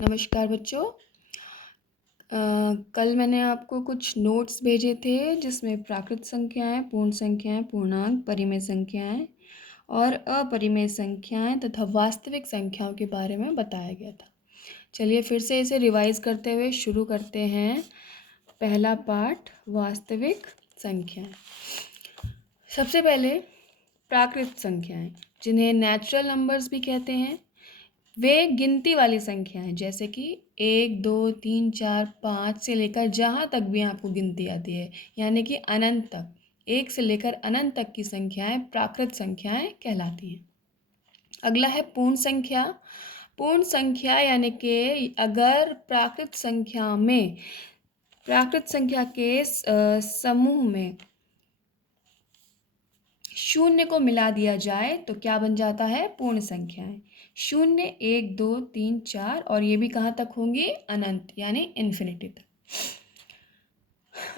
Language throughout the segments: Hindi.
नमस्कार बच्चों। कल मैंने आपको कुछ नोट्स भेजे थे जिसमें प्राकृत संख्याएं, पूर्ण संख्याएं, पूर्णांक, परिमेय संख्याएं और अपरिमेय संख्याएं तथा वास्तविक संख्याओं के बारे में बताया गया था। चलिए फिर से इसे रिवाइज करते हुए शुरू करते हैं। पहला पार्ट, वास्तविक संख्याएं। सबसे पहले प्राकृत संख्याएं, जिन्हें नेचुरल नंबर्स भी कहते हैं, वे गिनती वाली संख्याएं जैसे कि 1, 2, 3, 4, 5 से लेकर जहाँ तक भी आपको गिनती आती है, यानी कि अनंत तक, 1 से लेकर अनंत तक की संख्याएं प्राकृत संख्याएं कहलाती हैं। अगला है पूर्ण संख्या। पूर्ण संख्या यानी कि अगर प्राकृत संख्या के समूह में शून्य को मिला दिया जाए तो क्या बन जाता है? पूर्ण संख्याएं। 0, 1, 2, 3, 4 और ये भी कहाँ तक होंगी? अनंत यानी इन्फिनिटी तक।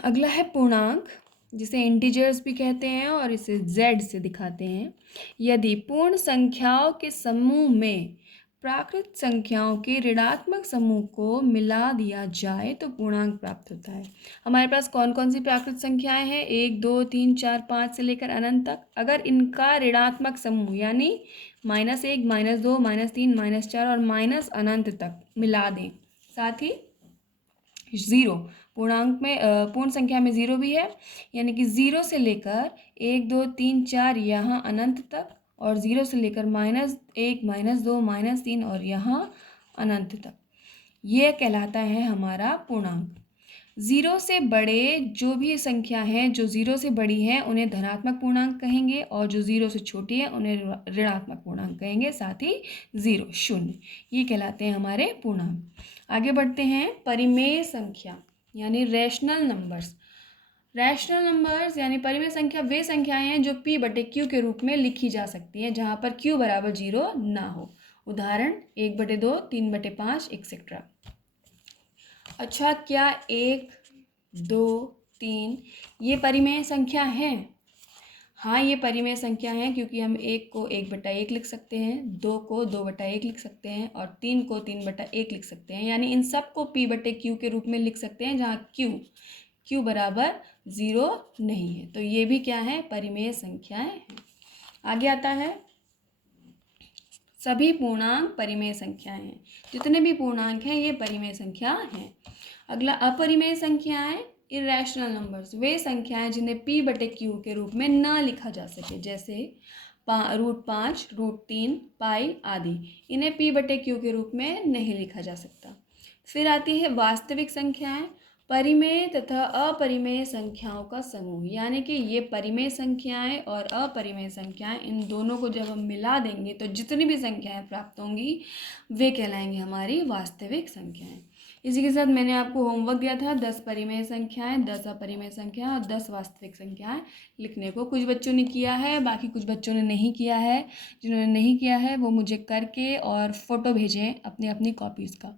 अगला है पूर्णांक, जिसे इंटीजर्स भी कहते हैं और इसे z से दिखाते हैं। यदि पूर्ण संख्याओं के समूह में प्राकृत संख्याओं के ऋणात्मक समूह को मिला दिया जाए तो पूर्णांक प्राप्त होता है। हमारे पास कौन कौन सी प्राकृत संख्याएं हैं? 1, 2, 3, 4, 5 से लेकर अनंत तक। अगर इनका ऋणात्मक समूह यानी -1, -2, -3, -4 और माइनस अनंत तक मिला दें, साथ ही ज़ीरो, पूर्णांक में पूर्ण संख्या में ज़ीरो भी है, यानी कि 0 से लेकर 1, 2, 3, 4 यहाँ अनंत तक, और 0 से लेकर -1, -2, -3 और यहाँ अनंत तक, ये कहलाता है हमारा पूर्णांक। 0 से बड़े जो भी संख्या हैं, जो 0 से बड़ी हैं उन्हें धनात्मक पूर्णांक कहेंगे, और जो 0 से छोटी है उन्हें ऋणात्मक पूर्णांक कहेंगे, साथ ही 0, शून्य, ये कहलाते हैं हमारे पूर्णांक। आगे बढ़ते हैं। परिमेय संख्या यानी रैशनल नंबर्स। रैशनल नंबर्स यानी परिमेय संख्या वे संख्याएं हैं जो p/q के रूप में लिखी जा सकती हैं जहाँ पर q बराबर 0 ना हो। उदाहरण 1/2, 3/5 एक्सेट्रा। अच्छा, क्या 1, 2, 3 ये परिमेय संख्या हैं? हाँ, ये परिमेय संख्या हैं, क्योंकि हम 1 को 1/1 लिख सकते हैं, 2 को 2/1 लिख सकते हैं और 3 को 3/1 लिख सकते हैं। यानी इन सब को p/q के रूप में लिख सकते हैं जहाँ q बराबर 0 नहीं है। तो ये भी क्या है? परिमेय संख्याएं हैं। आगे आता है, सभी पूर्णांक परिमेय संख्याएं हैं। जितने भी पूर्णांक हैं ये परिमेय संख्या हैं। अगला, अपरिमेय संख्याएं, इरेशनल नंबर्स, वे संख्याएं जिन्हें p/q के रूप में ना लिखा जा सके, जैसे √5, √3, पाई आदि, इन्हें p/q के रूप में नहीं लिखा जा सकता। फिर आती है वास्तविक संख्याएं, परिमेय तथा अपरिमेय संख्याओं का समूह, यानी कि ये परिमेय संख्याएं और अपरिमेय संख्याएं, इन दोनों को जब हम मिला देंगे तो जितनी भी संख्याएं प्राप्त होंगी वे कहलाएंगी हमारी वास्तविक संख्याएं। इसी के साथ मैंने आपको होमवर्क दिया था 10 परिमेय संख्याएं, 10 अपरिमेय संख्याएं और 10 वास्तविक संख्याएं लिखने को। कुछ बच्चों ने किया है, बाकी कुछ बच्चों ने नहीं किया है। जिन्होंने नहीं किया है वो मुझे करके और फ़ोटो भेजें अपनी अपनी कॉपीज़ का।